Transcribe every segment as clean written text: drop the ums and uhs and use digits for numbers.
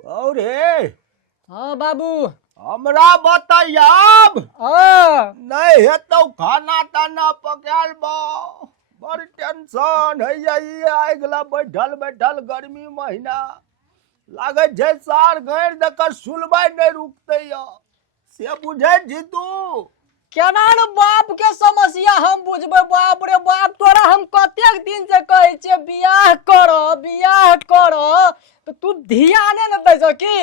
बौरे हाँ बाबू। हमरा बतायाब हाँ नहीं हेतौ खाना ताना पकाल बा बड़ टेंशन है यही आइ गेला बैठल बैठल गर्मी महीना लागे छै सार गैर देकर सुलबै नहीं रुकते या से बुझे जी तू केना न बाप के समस्या हम बुझबै। बाप रे बाप, तोरा हम कतेक दिन से कहै छियै बियाह कर तो तू ध्याने न दै छ की।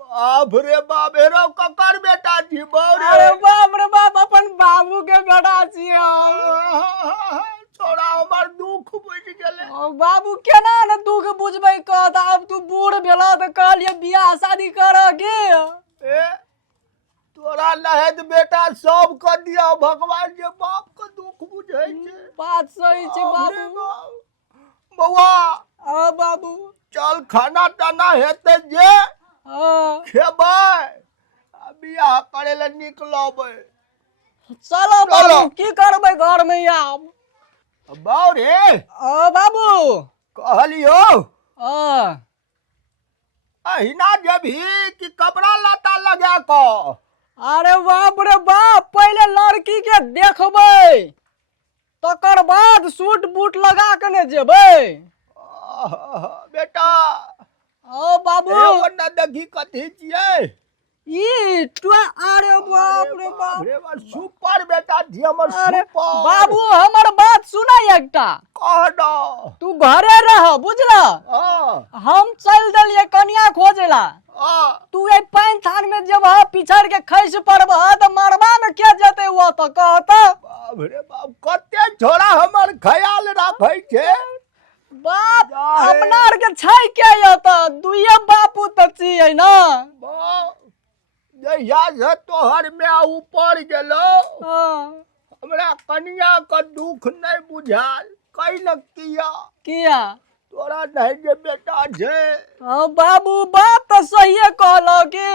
बाप रे बाप हेरो ककर बेटा जी बौरे। अरे बाप रे बाप, अपन बाबू के बेटा छियै हम। छोड़ा हमर दुख बुझ गेले। बाबू केना न दुख बुझबै कहत, अब तू बूढ़ भेला त कहलिए बियाह शादी कर के। ए तोरा नहद बेटा सब कर दिया भगवान जे बाप के दुख बुझै छै। बात सही छै बाबू। बौआ हाँ बाबू। चल खाना ताना हेते जे हाँ खेबै बियाह करे ले निकलबै। चलो बाबू, की करबै घर में आब। बौरे बाबू कहलियो हाँ अहिना जेबही कि कपड़ा लता लगा क। अरे बाप रे बाप, पहले लड़की के देखबै तकर बाद सूट बूट लगा के ने जेबै। बेटा बाबू न देखी कथी छियै अरे बाप रे बाप रे सुपर बेटा जी हमर अरे सुपर। बाबू हमर बात सुना एकटा। कह दो तू घरे रह बुझला, हम चल देलिए कन्या खोजेला। तू ए पाइन थान में जब पिछड़ के खैस पड़बह त मरबा में के जेते वो त कहत। बाप रे बाप, कते छोरा हमर ख्याल राखै छै। बाप अपना आर के छै के य त दुइये बापू त छियै ना। जहिया से तोहर में ऊपर गेलो हमरा कन्या का दुख नहीं बुझाल। कई न किया तोरा नहीं जे बेटा छै। बाबू बात तो सही कहलो कि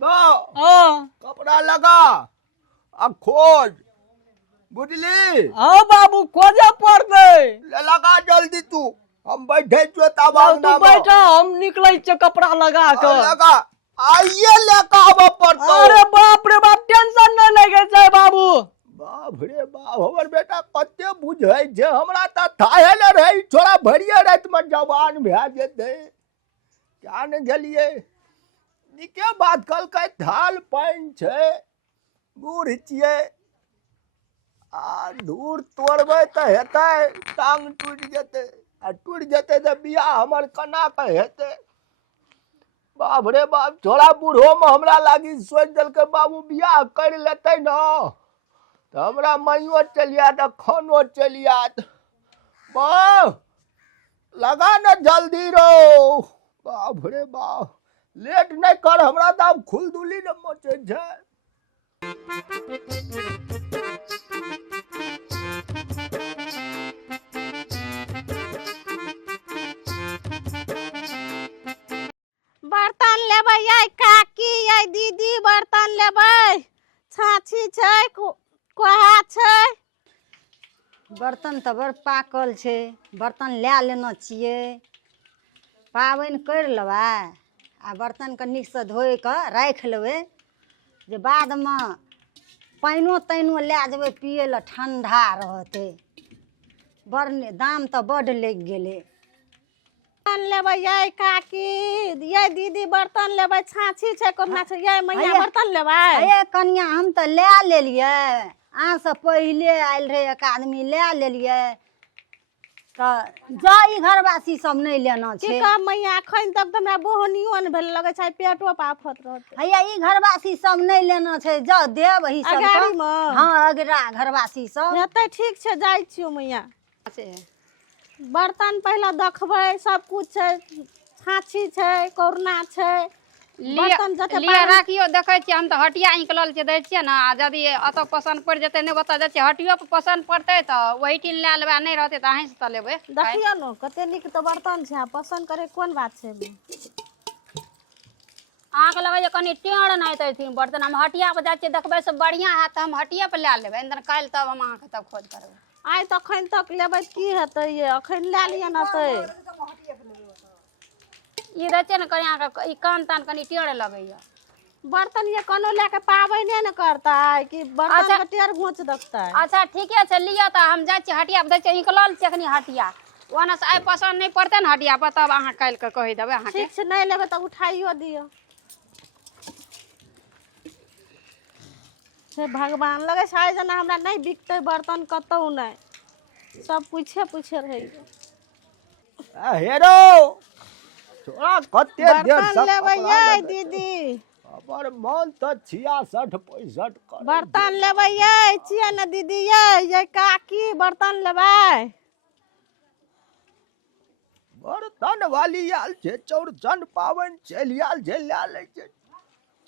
कपड़ा लगा आ खोज बुझली। हाँ बाबू खोजे पड़ते। लगा जल्दी तू, हम बैठे छो तब तू बैठा, हम निकले छ कपड़ा लगा के। लगा आइए लेके आबे पड़तो। अरे बाप रे बाप, टेंशन नहीं लगे छै बाबू। बाप रे बाप, हमर बेटा कते बुझै छै। हमरा त थाहे न रही छोरा भरिए रात में जवान भए जेते। क्या न गेलिए निके बात कहलकै थाल पाइन छै बूढ़ छियै आ धूर तोड़बै त हेतै टांग टूट जेतै आ टूट जेतै त बियाह हमर कना के हेतै। बाप रे बाप, छोरा बूढ़ो में हमरा लागी सोच देलकै बाबू बियाह कर लेते न तो हमरा माइयो चलियात खानो चलियात। लगा न जल्दी रो। बाप रे बाप, लेट नहीं कर, हमरा तो अब खुलदुली न मचे छै। बर्तन लेबै याय काकी याय दीदी, बर्तन लेबै। छाछी छै कोहा छै। बर्तन तो बड़ पाकल छै, बर्तन लै लेना छियै। पाबनि कर लेबै आ बर्तन के नीक से धोइ के राखि लेबै जे बाद में पाइनो ताइनो लै जेबै पिए ला ठंडा रहतै। बड़ दाम तो बड़ लग गेलै। बर्तन लेबै याय काकी याय दीदी, बर्तन लेबै। छाछी छै कोना छै याय मैया, बर्तन लेबै। हे कनिया हम तो लै लेलियै, अहाँ से पहले आयल रहे एक आदमी लै लेलियै। तो जा ई घरवासी सब नहीं लेना छै। की कह मैया, अखन तक हमरा बोहनियो न भेल, लगे छै पेटो पाफत रहत। हैया ई घरवासी सब नहीं लेना छै, जा देब ही सब। अगाड़ी में हाँ अगरा घरवासी सब हेतै, ठीक छै जाइ छियो मैया। बर्तन पहले देखबै, सब कुछ छै। छाछी छै कौरना छै, बर्तन जते लिया राखियो। देखे छियै हम तो हटिया निकलल छै, दै छियै ना। यदि अत पसंद पड़ जेतै नहीं ओतऽ जाइ छियै, हटियो पर पसंद पड़तै तो वही टीन लै लेबै, नहीं रहतै तो अहीं से त लेबै। देखियो न कते नीक तो बर्तन छै, पसंद करे कोन बात छै। अहाँके लगे कनि टेढ़ नहीं तैथिन बर्तन। हम हटिया पर जाइ छियै देखबै से बढ़िया हैत तो हम हटिया पर लै लेबै। अंदर काल्हि तब हम अहाँके तब खोज करबै। आइ तो अखन तक लेबै की हेतै ये, अखन लै लियऽ न। ई दै छै ने कनि अहाँके ई कान तान कनि टेढ़ लगैया। बर्तन ये कोनो लेके पाबैने न करता है कि बर्तन अच्छा। के टेढ़ घूंच दखता है। अच्छा ठीके छै लिअ तऽ हम जाइ छी हटिया दै छियै निकलल छै कनि हटिया ओना से आइ पसन्द नहीं पड़तै ने हटिया पर तब अहाँ काल्हि के कहि देबै अहाँके। ठीक से नहीं लेबे तब उठाइयो दियो। से भगवान लगे सारे जना हमरा नहीं बिकते बर्तन कतौ नहीं सब पूछे पूछे रह हेरो छोड़ा कते देर बर्तन से लेबै कपड़ा ये लगे। दीदी हमर मन तो 66-65 कर बर्तन लेबै ये छियै न दीदी ये काकी बर्तन लेबै। बर्तन वाली आयल छै चौड़चन पाबनि चलि आयल छै लए लै छै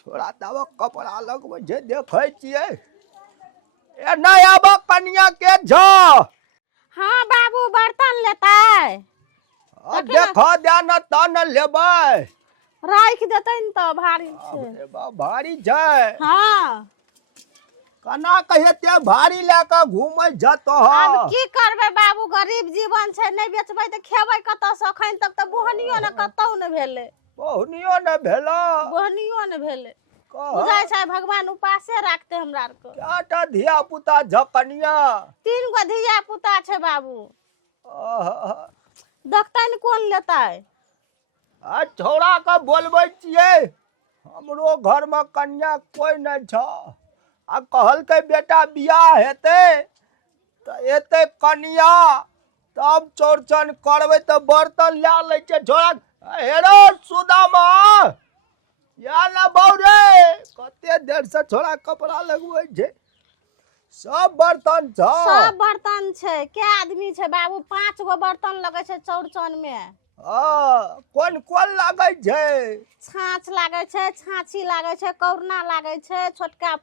छोड़ा तब कपड़ा लगबै छै देखै छियै ए नहीं आब कनिया के छ हाँ बाबू बर्तन लेतै देखो देना तन लेबै राख देतै न तो भारी छै। अरे बा भारी छै हाँ कना कहे ते भारी लेके घूमै जतो अब की करबै बाबू गरीब जीवन छै नहीं बेचबै तऽ खेबै कतऽ से अखन तक तऽ बोहनियो न कतौ न भेलै बहुनियो ने भेलो बोहनियो न भेलै कह बुझाय छै भगवान उपासे राखते हमरा आर के। केटा धिया पुता झकनिया 3 गो धिया पुता छै बाबू आहा, देखतै न कोन लेतै। आ छौड़ा के बोलबै छियै हमरो घर में कन्या कोई नहीं छ आ कहलकै बेटा बियाह हेतै तऽ एतै कन्या तब चौड़चन करबै तऽ बर्तन लए लै छै छोड़ा हेरो सुदामा या ना बौरे कते देर से छोड़ा कपड़ा लगबै छै सब बर्तन छ सब बर्तन छै के आदमी छै बाबू 5 गो बर्तन लगे छै चौड़चन में। कोन कोन लागै छै छाछ लागे छै छाछी लागे छै कौरना लागे छै छोटका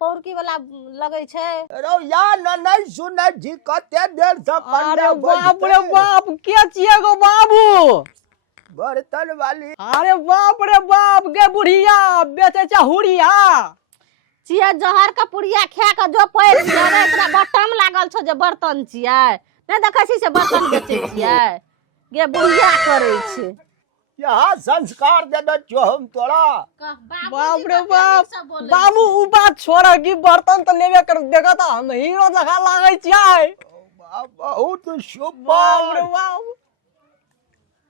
पौरकी वाला लगे छै। रो या न नहीं सुनै जी कते देर से अरे कन्या बाप रे बैठतै। बाप के छिए गो बाबू। बर्तन वाली अरे बाप रे बाप गे बुढ़िया बेचे चहुरिया। चिया जहर का पुड़िया खा के जो पैर छियै ने एकरा बटम लागल छौ जे बर्तन छियै नहीं देखै छी से बर्तन बेचै छियै गे बुढ़िया करे छै। यहाँ संस्कार दे दो जो हम तोरा बाप रे बाप बाबू उ बात छोड़ कि बर्तन तो लेबे कर देखा था हम हीरो जगह लागै छियै। बहुत शुभ बाप रे बाप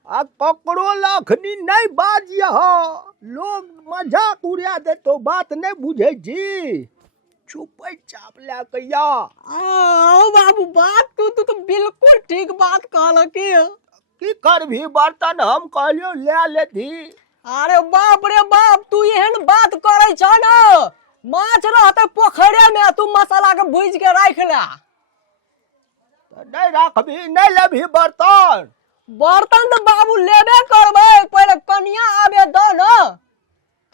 आ ककरो लखनी नहीं बाजिया लोग मजाक उड़ा दे तो बात नहीं बुझे जी चुपै चाप ला कैया आओ बाबू बात तू तो बिल्कुल ठीक बात कहल की करभी बर्तन हम कहलियो ले लेती। अरे बाप रे बाप तू एहन बात करे छ न माछ रहते पोखरे में तू मसाला के भूज के राख ले नहीं रखबी नहीं लेभी बर्तन बर्तन तो बाबू लेबे करबे पहले कन्या आवे द न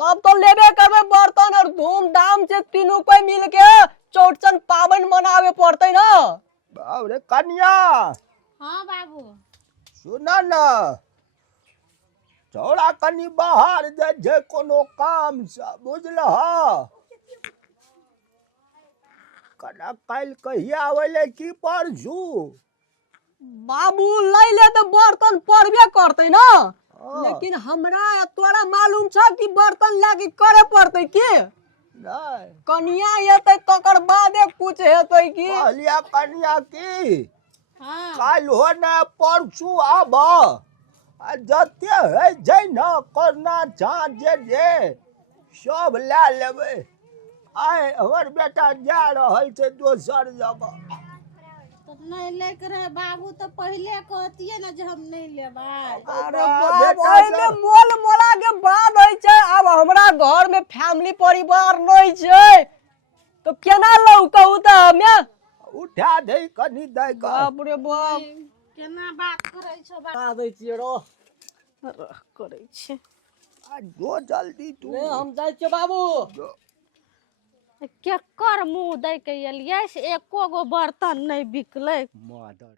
तब तो लेबे करबे बर्तन और धूमधाम से तीनों कोई मिल के चौड़चन पावन मनावे पड़ते न। बाप रे कन्या हाँ बाबू सुना न छौड़ा कनी बाहर जे जे कोनो काम से बुझलह कना काल्हि कहिया आवेले की परसू बाबू ले ले तो बर्तन पड़बे करते न लेकिन हमरा तोरा मालूम छ कि बर्तन लाके करे पड़ते की नहीं कन्या हेतै तकर बादे कुछ हेतै की। कहलिया कन्या की हाँ काल्हि हो न परसू आब आ जते है छै न करना छाँछ जे सब लए लेबै आइ हमर बेटा जा रहल छै दोसर जगह तो नहीं लेके रहे बाबू तो पहले कहतिए ना जे हम नहीं लेबै। अरे बाप ओइमे मोल मोला के बात होइ छै अब हमरा घर में फैमिली परिवार नहीं छै तो केना लौ कहू त हमे उठा दे कनी दे का बाप रे बाप केना बात करे छो बाबू आ दै छियै रो करे छै आ जो जल्दी तू ले हम जाइ छियै बाबू। केकर मुंह दे के एलियै से एको गो बर्तन नहीं बिकलै। मदर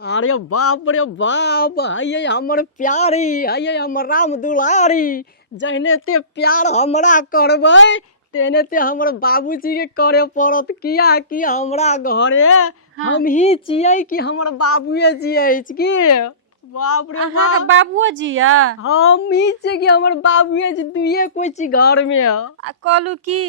अरे बाप रे बाप आइये हमर प्यारी आइये हमर राम दुलारी जहने ते प्यार हमरा करबै तेने ते हमर बाबूजी के करे पड़त किया कि हमरा घरे हम ही छियै कि हमर बाबूए जियै की बाप रे अहाँ के बाप बाबुओ जी या हम ही छियै कि हमर बाबूए जी दुइये कोई छी घर में आ कहलू कि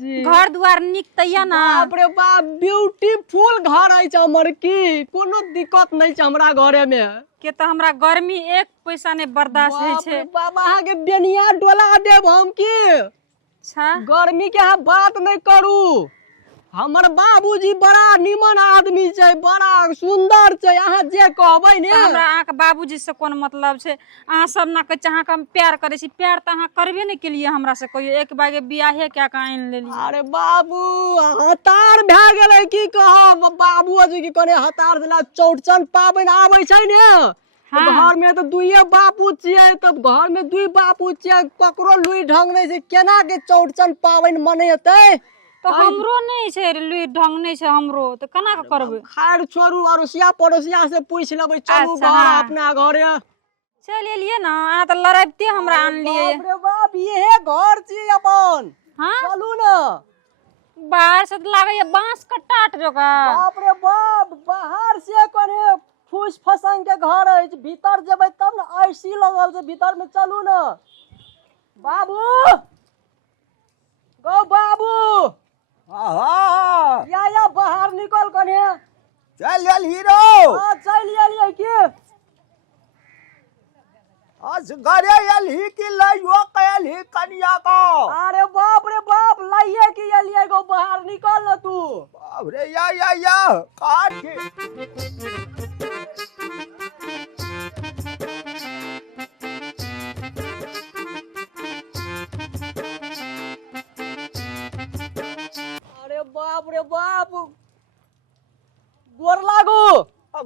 जी घर दुआर निक तैया ना बाप रे बाप ब्यूटीफुल घर अछि हमर की कोनो दिक्कत नहीं छै हमरा घरे में के तो हमरा गर्मी एक पैसा नहीं बर्दाश्त होइ बाप रे छै बाप अहाँ के बेनिया डोला देब हम की अच्छा गर्मी के अहाँ बात नहीं करू हमर बाबूजी बड़ा निमन आदमी छै बड़ा सुंदर छै अहाँ जे कहबै ने हमरा अहाँ के बाबूजी से कोन मतलब छै अहाँ सब ना कहै छै अहाँ के हम प्यार करे छी प्यार तो अहाँ करबे नहीं केलिए हमरा से कहियो एक बागे बियाहे क्या का आइन लेली अरे बाबू हतार भए गेलै की कहब बाबूजी की कने हतार देला चौड़चन पाबनि आबै छै ने हाँ। घर में तो दुइये बापू छियै तो घर में दुई बापू छियै ककरो लुई ढंग नहीं छै केना के चौड़चन पाबनि मनेतै तो हमरो नहीं छै लुई ढंग नहीं छै हमरो तो केना के करबै खैर छोड़ू अड़ोसिया पड़ोसिया से पूछ लेबै चलू अच्छा, घर हाँ। अपना घरे चल एलिए ना अहाँ तो लड़ाइते हमरा आनलिए बाप रे बाप इहे घर छी अपन हाँ चलू ना बाहर से लागे बांस का टाट जगह बाप रे बाप बाहर से कने फूस फसंग के घर अछि भीतर जेबै तब ना एसी लगल छै भीतर में चलू ना बाबू गो बाबू आहा या बाहर निकल कने चल गेल हीरो चल एलियै की असगरे एलही कि लइयो कैलही कनिया को अरे बाप रे बाप लाइए की एलियै गो बाहर निकल ना तू बाप रे या काट के अरे बाप रे बाप गोर लागू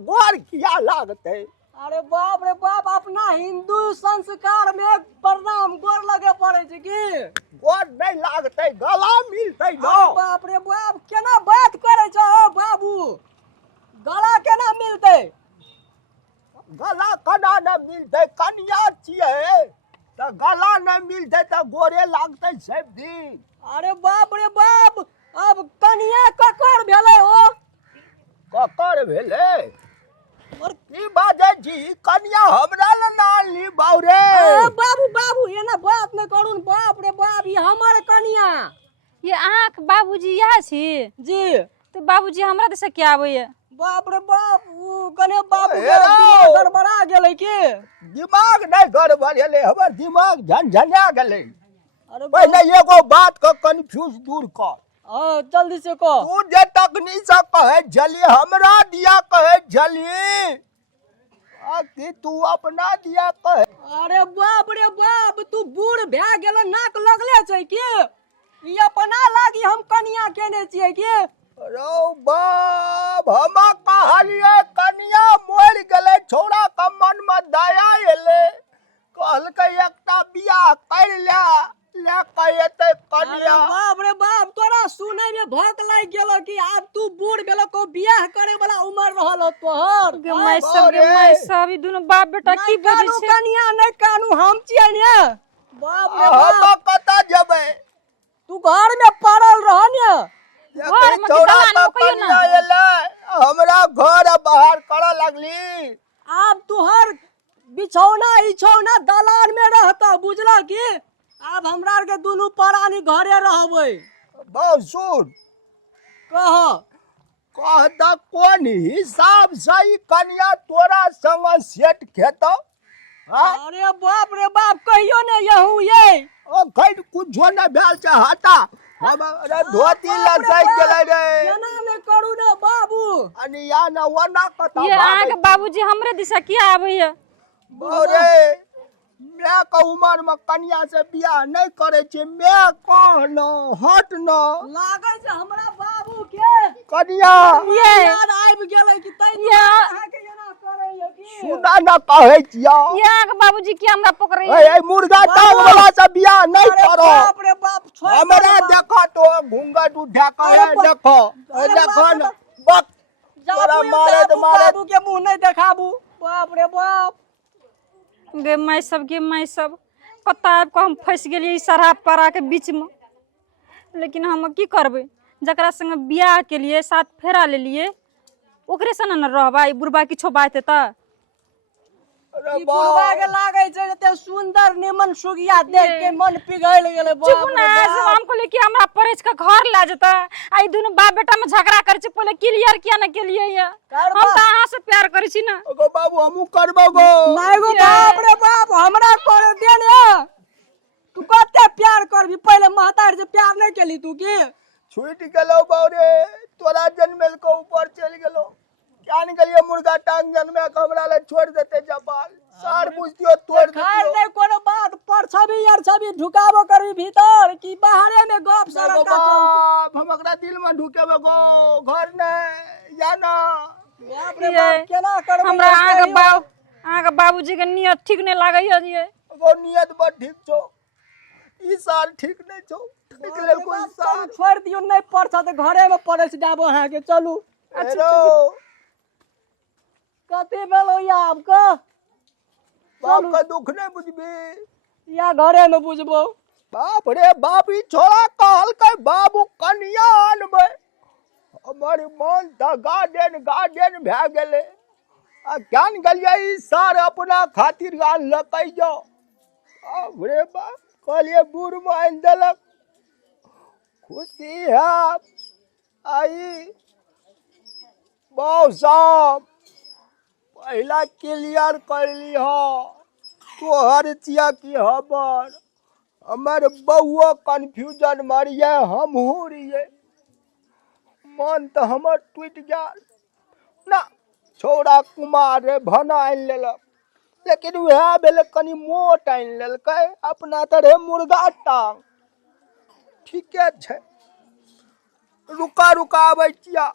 गोर किया लागते अरे बाप रे बाप अपना हिंदू संस्कार में प्रणाम गोर लगे पड़े छै की गोर नहीं लागते गला मिलते न अरे बाप रे बाप केना बात करे छो बाबू गला केना मिलते गला कना न मिलते कनिया छियै त गला न मिलते त गोरे लागते सब दिन अरे बाप रे बाप अब कनिया ककर भेले हो ककर भेले और की बाजे जी कनिया हमरा ल नाली बाउरे बाबू बाबू एना बात न करू न बाप रे बाप ये हमर कनिया ये अहाँ के बाबूजी यहाँ छी जी तो बाबूजी हमरा देश क्या आबैया बाप रे बाप उ कने बाबू के हेरो। दिमाग गड़बड़ा गेलै की दिमाग नहीं गड़बड़ेले हमर दिमाग झनझना गेले अरे पहले एगो बात का कंफ्यूज दूर कर जल्दी से कह तू जे तकनी से कहे जली हमरा दिया कहे जली कि तू अपना दिया कहे अरे बाप रे बाप तू बूढ़ भए गेल नाक लगले छै की ई अपना लागी हम कनिया केने छियै की रो बाप हम कहलिए कनिया मोर गेले छोड़ा के मन में दया एले कहलकै एकटा बियाह कर ले कहते अरे कनिया बाप रे बाप तोरा सुनै में भौक लाग गेलो कि आब तू बूढ़ भेलो को बियाह करे वाला उम्र रहल हो तोहर गे माय सब ई दुनु बाप बेटा की बजै कानू छै कनिया नहीं कानू हम छियै ने बाप रे हम बाप कतऽ जेबै तू घर में पड़ल रह ने घर में छोड़ा दलान में के कहियो ना। कनिया एले हमरा घर बाहर करऽ लगली आब तुहर बिछौना इछौना दलान में रहता बुझला की आब हमरा आर के दुनू प्राणी घरे रहबै बहुत सुन कह कहता कोन हिसाब से ई कनिया तोरा संग सेट खेतो अरे बाप रे बाप कहियो ने यहू ये ओ खैर कुछो न भेल छै हटा हम अरे धोती लसक गेलै रे केना ने करू ने बाबू अनिया न वना कता ये अहाँ के बाबूजी हमरे दिशा किया आबैया बोरे मैं का उमर में कनिया से बियाह नहीं करे छै मैं कहन हट न लागे छै हमरा बाबू के कनिया ये याद आबि गेलै कि तै ये अहाँ के एना करे ये की सुना न कहै छिया ये अहाँ के बाबूजी किया हमरा पकड़ै ए मुर्गा टांग वाला से बियाह नहीं अरे करो बाप रे बाप छोड़ दे हमरा बाप। देखो तो घूंघट उठा अरे के बा- देखो अरे देखो बाप न रे बक तोरा जाबू मारत बाबू मारत बाबू के मुंह नहीं देखाबू बाप रे बाप गे माय सब पता है को हम फंस गेलिए ई शराब परा के बीच में लेकिन हम की करबै, जकरा संग बियाह के लिए साथ फेरा ले लिए ओकरे से न रहबै। बुढ़बा किछो बात त अरे ई बुढ़वा के लागे छै जते सुंदर निमन सुगिया देख के मन पिघल गेले चुप बाप ना। रे सब बाप। हमको लेके हमरा परेज का घर ला जता। आई दोनों बाप बेटा में झगड़ा करे छी, पहले क्लियर किया न के लिए ये करबा। हम त अहाँ से प्यार करे छी ना। गो बाबू हमू करबो गो। नहीं गो बाप रे बाप हमरा कर दे ने। तू कते प्यार करबी, पहले महतार से प्यार नहीं केली तू की? छूट गेलो बावरे, तोरा जन्मेल को ऊपर चल गेलो। क्या निकलिए मुर्गा टांग जन्मे के हमरा ले छोड़ देते जबाल। सार पूछतियो तोड़ खैर देतियो। नहीं कोनो बात पर छवि यार छवि ढुकाबो करबी भीतर कि बाहरे में गप गो सरका चल। बाप हम एकरा दिल में ढुकेबे गो, घर ने जाना। बाप रे बाप केना करबी? हमरा अहाँ के बाबूजी के नियत ठीक नहीं लागे ये। गो नियत बड़ ठीक छो, ई साल ठीक नहीं छो। ठीक ले कोई साल छोड़ दियो, नहीं पड़ त घरे में पड़े से जाबो अहाँ के। चलू हेरो कते बेलो या आपका बाप का दुख नहीं बुझबी। या घरे में बुझबो। बाप रे बाप, ई छोड़ा कहल के बाबू कन्या आनबे। हमर मन त गार्डन भे गेले। आ ज्ञान गलिया ई सार अपना खातिर आन लकै जो। बाप रे बाप, कहलिए बूढ़ में आन देलक। खुशी है आई बहुत साहब पहला क्लियर कर ली हो। तोहर चिया की खबर, हमर बउओ कंफ्यूजन मारिए हम रहिए। मन तो हमर टूट गया ना। छोड़ा कुमार रे भना आन लेलक, लेकिन वह बेले कनी मोट आन लेलकै। अपना तरह मुर्गा टांग ठीके छै। रुका आबै छिया।